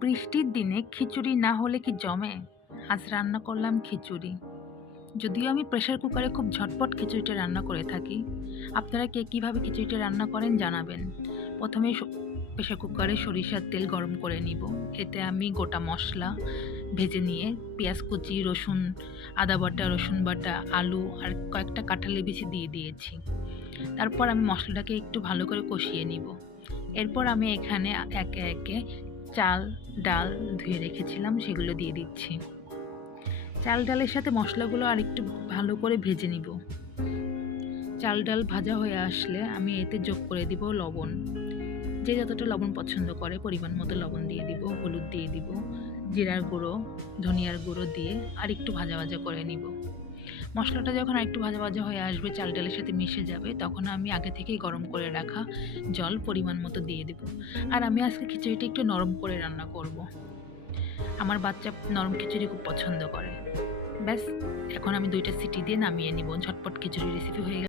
বৃষ্টির দিনে খিচুড়ি না হলে কি জমে? আজ রান্না করলাম খিচুড়ি। যদিও আমি প্রেশার কুকারে খুব ঝটপট খিচুড়িটা রান্না করে থাকি। আপনারা কে কীভাবে খিচুড়িটা রান্না করেন জানাবেন। প্রথমে প্রেশার কুকারে সরিষার তেল গরম করে নিব। এতে আমি গোটা মশলা ভেজে নিয়ে পেঁয়াজ কুচি, রসুন, আদা বাটা, রসুন বাটা, আলু আর কয়েকটা কাঁঠালি বিচি দিয়ে দিয়েছি। তারপর আমি মশলাটাকে একটু ভালো করে কষিয়ে নিব। এরপর আমি এখানে একে একে চাল, ডাল ধুয়ে রেখেছিলাম, সেগুলো দিয়ে দিচ্ছি। চাল ডালের সাথে মশলাগুলো আর একটু ভালো করে ভেজে নিব। চাল ডাল ভাজা হয়ে আসলে আমি এতে যোগ করে দিব লবণ। যে যতটা লবণ পছন্দ করে, পরিমাণ মতো লবণ দিয়ে দিব, হলুদ দিয়ে দিব, জিরার গুঁড়ো, ধনিয়ার গুঁড়ো দিয়ে আর একটু ভাজা ভাজা করে নিব। মশলাটা যখন একটু ভাজা ভাজা হয়ে আসবে, চাল ডালের সাথে মিশে যাবে, তখন আমি আগে থেকেই গরম করে রাখা জল পরিমাণ মতো দিয়ে দেব। আর আমি আজকে খিচুড়িটা একটু নরম করে রান্না করব। আমার বাচ্চা নরম খিচুড়ি খুব পছন্দ করে। ব্যাস, এখন আমি দুইটা সিটি দিয়ে নামিয়ে নিব। ঝটপট খিচুড়ি রেসিপি হয়ে